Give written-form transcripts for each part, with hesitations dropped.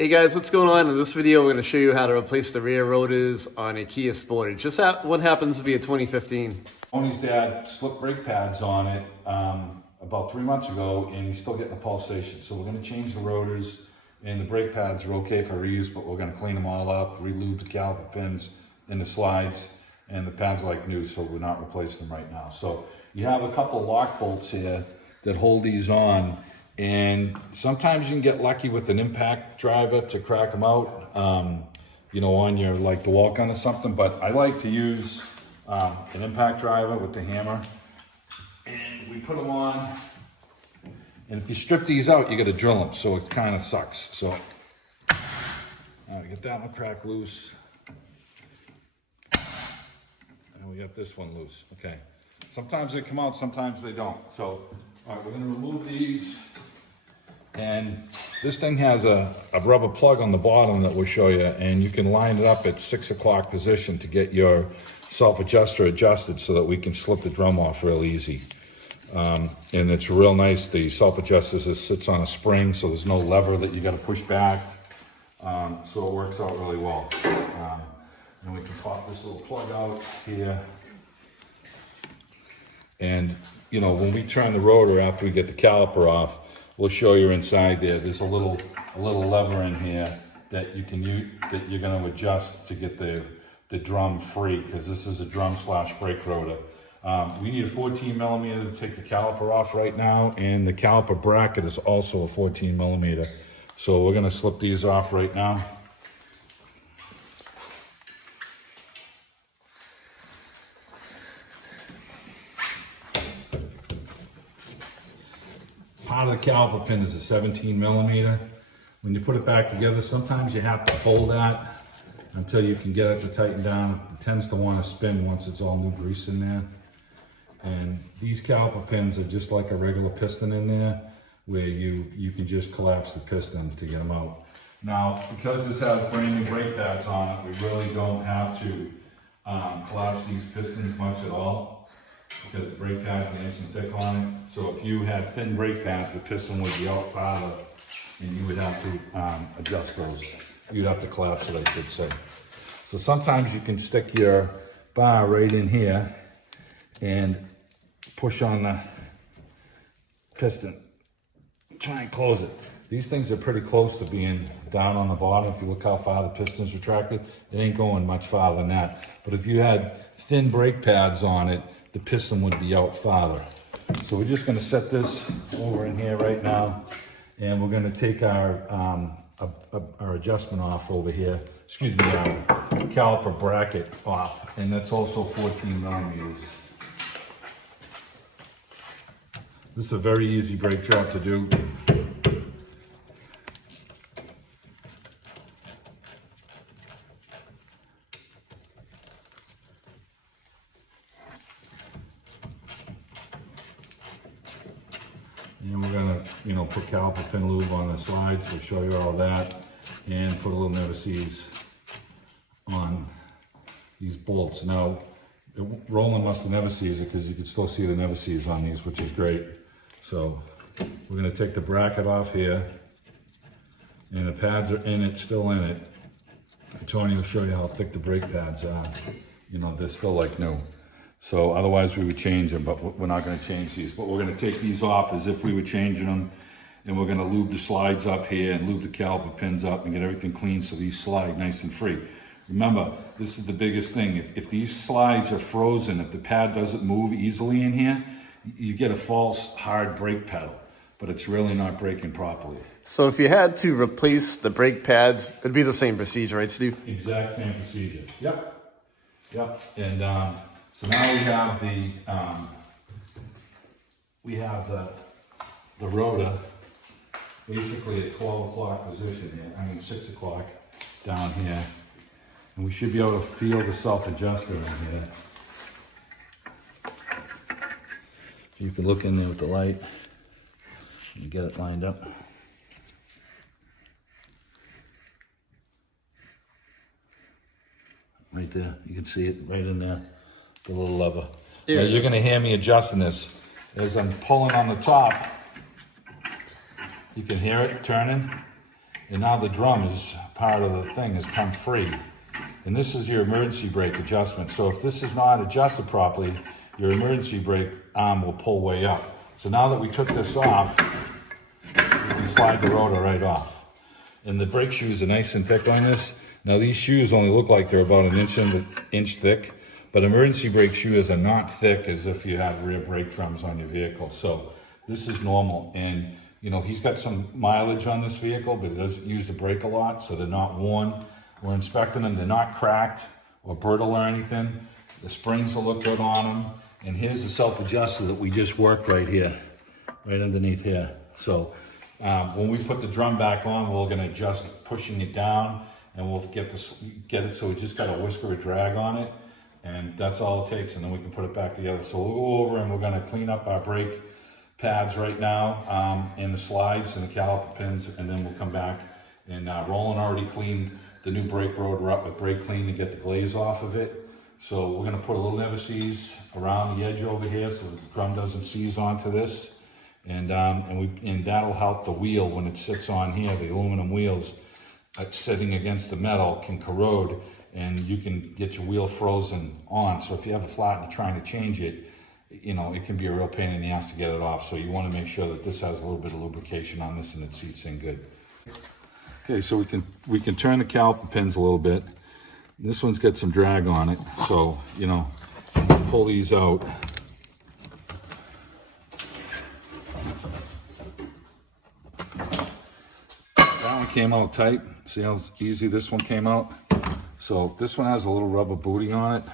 Hey guys, what's going on? In this video, we're going to show you how to replace the rear rotors on a Kia Sportage. Just what happens to be a 2015. Tony's dad slipped brake pads on it about 3 months ago, and he's still getting a pulsation. So we're going to change the rotors, and the brake pads are okay for reuse, but we're going to clean them all up, re-lube the caliper pins and the slides, and the pads are like new, so we're not replacing them right now. So you have a couple lock bolts here that hold these on. And sometimes you can get lucky with an impact driver to crack them out, you know, on your, like the wall gun or something. But I like to use an impact driver with the hammer. And we put them on. And if you strip these out, you got to drill them. So it kind of sucks. So get that one cracked loose. And we got this one loose. Okay. Sometimes they come out, sometimes they don't. So, all right, we're going to remove these. And this thing has a rubber plug on the bottom that we'll show you, and you can line it up at 6 o'clock position to get your self-adjuster adjusted so that we can slip the drum off real easy. And it's real nice. The self-adjuster just sits on a spring, so there's no lever that you got to push back. So it works out really well. And we can pop this little plug out here. And, you know, when we turn the rotor after we get the caliper off, we'll show you inside there. There's a little lever in here that you can use, that you're going to adjust to get the drum free, because this is a drum / brake rotor. We need a 14 millimeter to take the caliper off right now, and the caliper bracket is also a 14 millimeter. So we're going to slip these off right now. Part of the caliper pin is a 17 millimeter. When you put it back together, sometimes you have to hold that until you can get it to tighten down. It tends to want to spin once it's all new grease in there. And these caliper pins are just like a regular piston in there, where you can just collapse the piston to get them out. Now, because this has brand new brake pads on it, we really don't have to collapse these pistons much at all, because the brake pads are nice and thick on it. So if you had thin brake pads, the piston would be out farther, and you would have to adjust those. You'd have to collapse it, I should say. So sometimes you can stick your bar right in here and push on the piston. Try and close it. These things are pretty close to being down on the bottom. If you look how far the piston's retracted, it ain't going much farther than that. But if you had thin brake pads on it, the piston would be out farther. So we're just going to set this over in here right now, and we're going to take our adjustment off over here. Excuse me, our caliper bracket off, and that's also 14 millimeters. This is a very easy brake job to do. And we're gonna, you know, put caliper pin lube on the sides. We'll show you all that, and put a little never-sees on these bolts. Now, Roland must have never sees it, because you can still see the never-sees on these, which is great. So we're gonna take the bracket off here, and the pads are in it, still in it. And Tony will show you how thick the brake pads are. You know, they're still like new. So otherwise we would change them, but we're not going to change these. But we're going to take these off as if we were changing them, and we're going to lube the slides up here and lube the caliper pins up and get everything clean so these slide nice and free. Remember, this is the biggest thing. If these slides are frozen, if the pad doesn't move easily in here, you get a false hard brake pedal, but it's really not braking properly. So if you had to replace the brake pads, it'd be the same procedure, right, Steve? Exact same procedure. Yep. Yep. And so now we have the rotor basically at 12 o'clock position here. I mean 6 o'clock down here, and we should be able to feel the self-adjuster in here. So you can look in there with the light and get it lined up. Right there, you can see it right in there. The little lever. Now you're going to hear me adjusting this. As I'm pulling on the top, you can hear it turning. And now the drum is part of the thing has come free. And this is your emergency brake adjustment. So if this is not adjusted properly, your emergency brake arm will pull way up. So now that we took this off, we can slide the rotor right off. And the brake shoes are nice and thick on this. Now these shoes only look like they're about an inch thick, but emergency brake shoes are not thick as if you had rear brake drums on your vehicle. So this is normal. And you know, he's got some mileage on this vehicle, but he doesn't use the brake a lot, so they're not worn. We're inspecting them, they're not cracked or brittle or anything. The springs will look good on them. And here's the self-adjuster that we just worked right here, right underneath here. So when we put the drum back on, we're gonna adjust pushing it down, and we'll get it so we just got a whisker of drag on it, and that's all it takes, and then we can put it back together. So we'll go over and we're gonna clean up our brake pads right now, and the slides and the caliper pins, and then we'll come back. And Roland already cleaned the new brake rotor up with brake clean to get the glaze off of it. So we're gonna put a little never seize around the edge over here so the drum doesn't seize onto this. And that'll help the wheel when it sits on here. The aluminum wheels sitting against the metal can corrode, and you can get your wheel frozen on. So if you have a flat and you're trying to change it, you know, it can be a real pain in the ass to get it off. So you want to make sure that this has a little bit of lubrication on this and it seats in good. Okay, so we can turn the caliper pins a little bit. This one's got some drag on it, so you know, pull these out. That one came out tight. See how easy this one came out? So this one has a little rubber booty on it.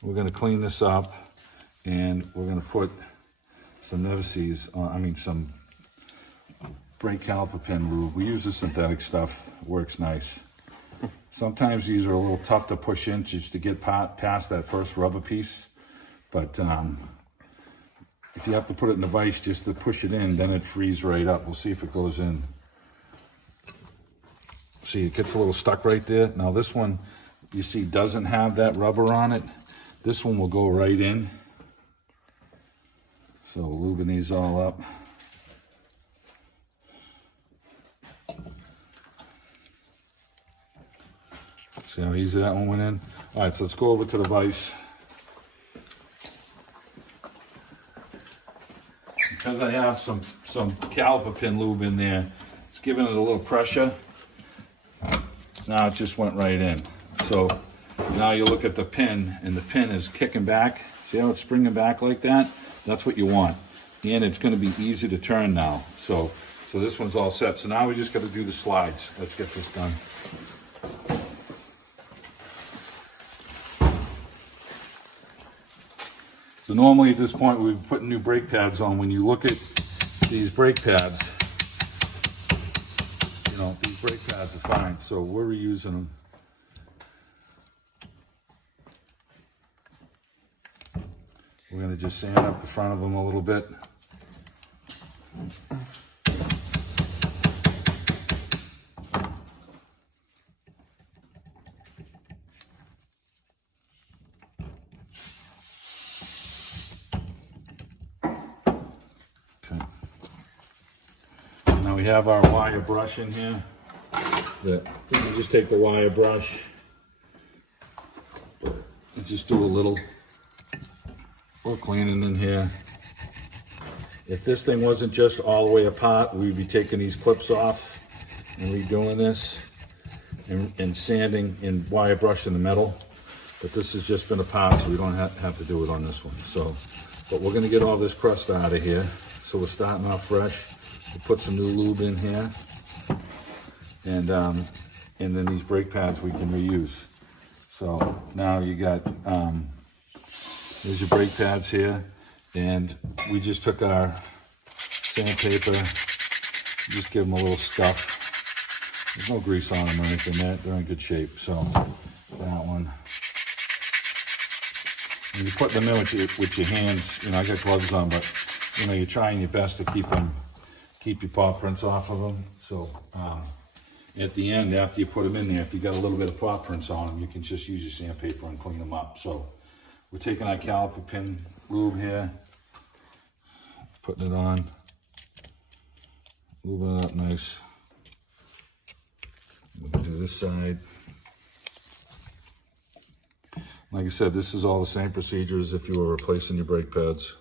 We're going to clean this up, and we're going to put some never seize on, some brake caliper pin lube. We use the synthetic stuff. It works nice. Sometimes these are a little tough to push in just to get past that first rubber piece. But if you have to put it in the vise just to push it in, then it frees right up. We'll see if it goes in. See, it gets a little stuck right there. Now this one, you see, doesn't have that rubber on it. This one will go right in. So lubing these all up. See how easy that one went in? All right, so let's go over to the vise. Because I have some caliper pin lube in there, it's giving it a little pressure. Now it just went right in. So now you look at the pin, and the pin is kicking back. See how it's springing back like that? That's what you want. And it's going to be easy to turn now. So this one's all set. So now we just got to do the slides. Let's get this done. So normally at this point we've put new brake pads on. When you look at these brake pads, you know, these brake pads are fine. So we're reusing them. We're going to just sand up the front of them a little bit. Now we have our wire brush in here. We can just take the wire brush and just do a little cleaning in here. If this thing wasn't just all the way apart, we'd be taking these clips off and redoing this and sanding and wire brushing the metal. But this has just been apart, so we don't have to do it on this one. But we're gonna get all this crust out of here. So we're starting off fresh. We'll put some new lube in here. And then these brake pads we can reuse. So now you got, there's your brake pads here. And we just took our sandpaper, just give them a little scuff. There's no grease on them or anything. They're in good shape. So that one. And you put them in with your hands. You know, I got gloves on, but you know, you're trying your best to keep your paw prints off of them. So at the end, after you put them in there, if you got a little bit of paw prints on them, you can just use your sandpaper and clean them up. So we're taking our caliper pin lube here, putting it on, lubing it up nice. this side. Like I said, this is all the same procedure as if you were replacing your brake pads.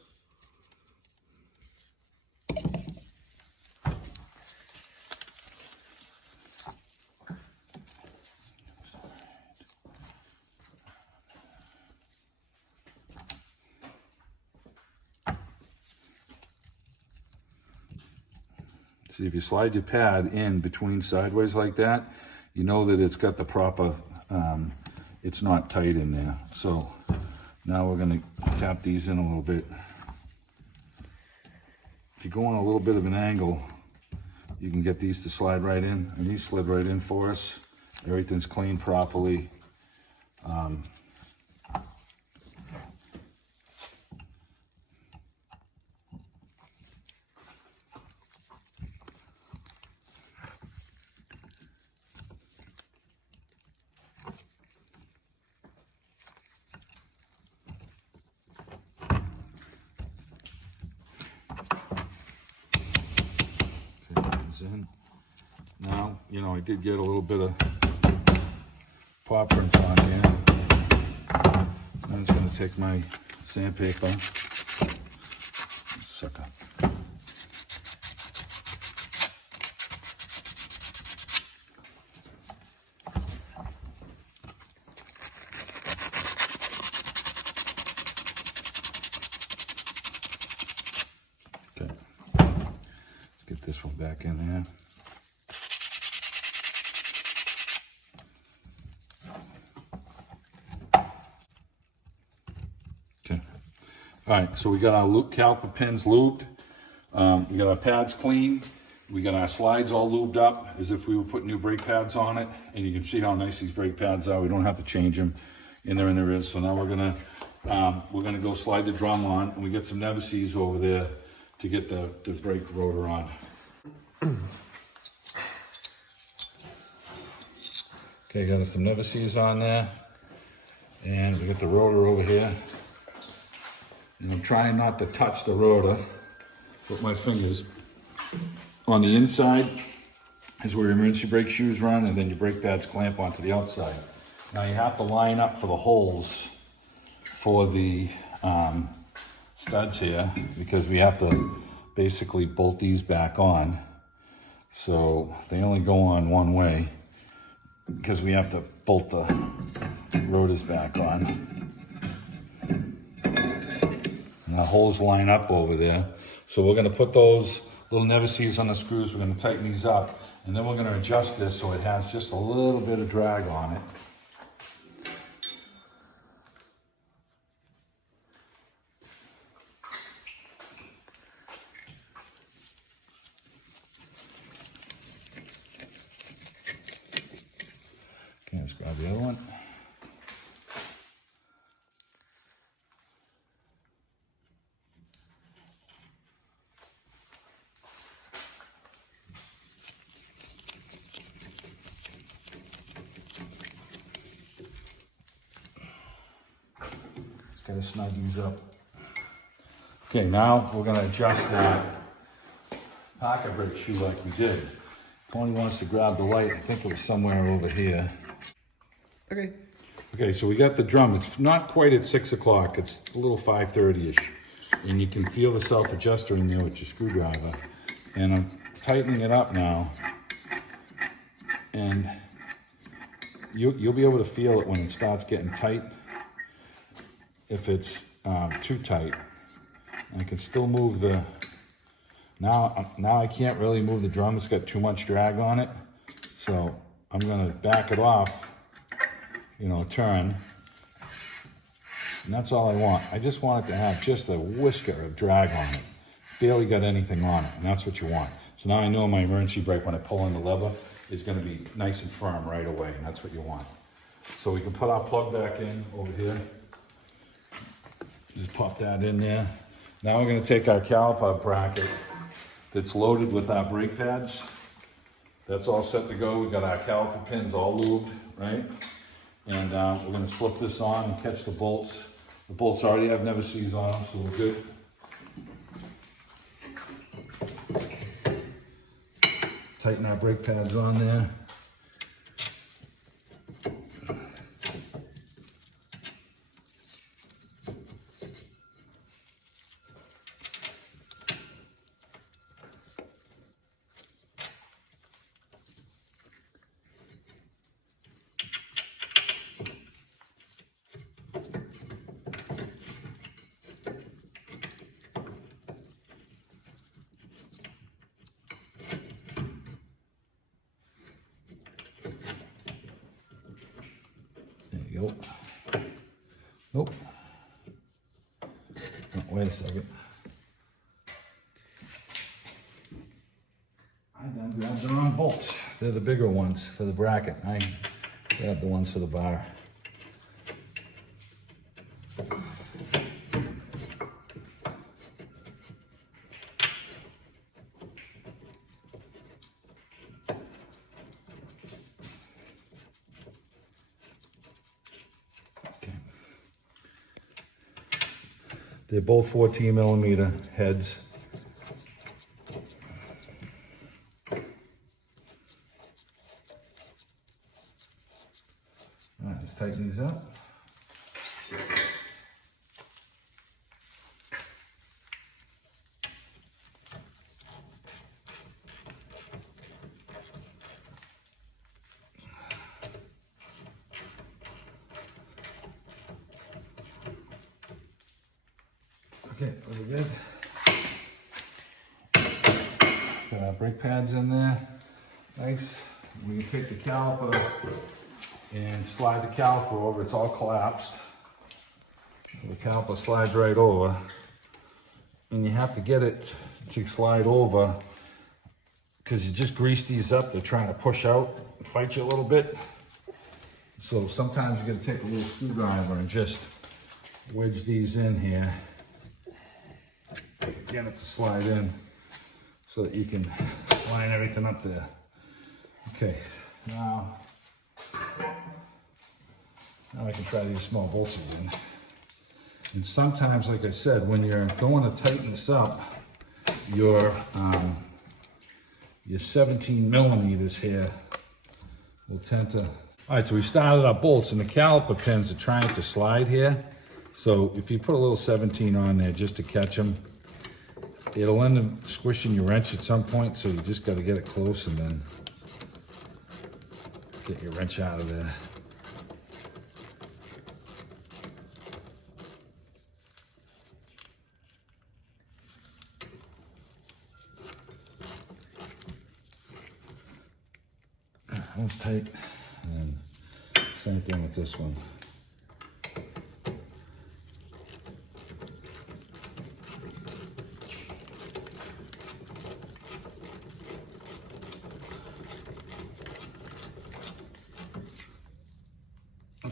See, if you slide your pad in between sideways like that, you know that it's got the proper, it's not tight in there. So now we're gonna tap these in a little bit. If you go on a little bit of an angle, you can get these to slide right in, and these slid right in for us. Everything's cleaned properly. In. Now, you know, I did get a little bit of paw prints on here. I'm just going to take my sandpaper. Sucker. Okay. Let's get this one back in there. Okay. All right, so we got our caliper pins lubed. We got our pads clean. We got our slides all lubed up as if we were putting new brake pads on it. And you can see how nice these brake pads are. We don't have to change them. And there is. So now we're gonna go slide the drum on, and we get some Nevises over there to get the brake rotor on. Okay, got some Nevises on there, and we got the rotor over here. And I'm trying not to touch the rotor with my fingers. On the inside is where your emergency brake shoes run, and then your brake pads clamp onto the outside. Now you have to line up for the holes for the studs here, because we have to basically bolt these back on. So they only go on one way, because we have to bolt the rotors back on. And the holes line up over there. So we're gonna put those little Nevises on the screws. We're gonna tighten these up, and then we're gonna adjust this so it has just a little bit of drag on it. Okay, let's grab the other one. Gotta snug these up. Okay, now we're gonna adjust that pocket brake shoe like we did. Tony wants to grab the light. I think it was somewhere over here. Okay. Okay, so we got the drum. It's not quite at 6 o'clock. It's a little 5:30-ish. And you can feel the self-adjuster in there with your screwdriver. And I'm tightening it up now. And you'll be able to feel it when it starts getting tight. If it's too tight. I can still move the, now I can't really move the drum. It's got too much drag on it. So I'm gonna back it off, you know, turn. And that's all I want. I just want it to have just a whisker of drag on it. Barely got anything on it, and that's what you want. So now I know my emergency brake, when I pull on the lever, is gonna be nice and firm right away, and that's what you want. So we can put our plug back in over here. Just pop that in there. Now we're gonna take our caliper bracket that's loaded with our brake pads. That's all set to go. We got our caliper pins all lubed, right? And we're gonna slip this on and catch the bolts. The bolts already have Nevises on them, so we're good. Tighten our brake pads on there. you go. Nope. Oh, wait a second. I done grabbed the wrong bolts. They're the bigger ones for the bracket. I grabbed the ones for the bar. They're both 14 millimeter heads. All right, let's tighten these up. Okay, really good. Got our brake pads in there. Nice. We can take the caliper and slide the caliper over. It's all collapsed. The caliper slides right over. And you have to get it to slide over because you just grease these up. They're trying to push out and fight you a little bit. So sometimes you got to take a little screwdriver and just wedge these in here. Get it to slide in so that you can line everything up there. Okay, now I can try these small bolts again. And sometimes, like I said, when you're going to tighten this up, your 17 millimeters here will tend to... All right, so we started our bolts and the caliper pins are trying to slide here. So if you put a little 17 on there just to catch them, it'll end up squishing your wrench at some point, so you just got to get it close and then get your wrench out of there. That one's tight, and same thing with this one.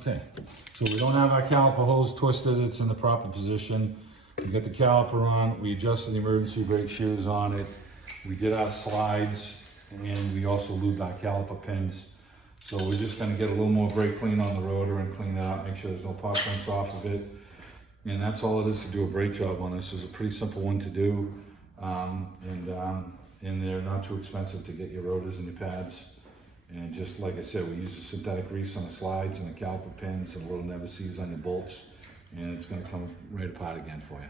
Okay, so we don't have our caliper hose twisted, it's in the proper position. We got the caliper on, we adjusted the emergency brake shoes on it, we did our slides, and we also lubed our caliper pins. So we're just gonna get a little more brake clean on the rotor and clean that out, make sure there's no pop prints off of it. And that's all it is to do a brake job on this. It's a pretty simple one to do. And they're not too expensive to get your rotors and your pads. And just like I said, we use the synthetic grease on the slides and the caliper pins and a little never sees on your bolts. And it's gonna come right apart again for you.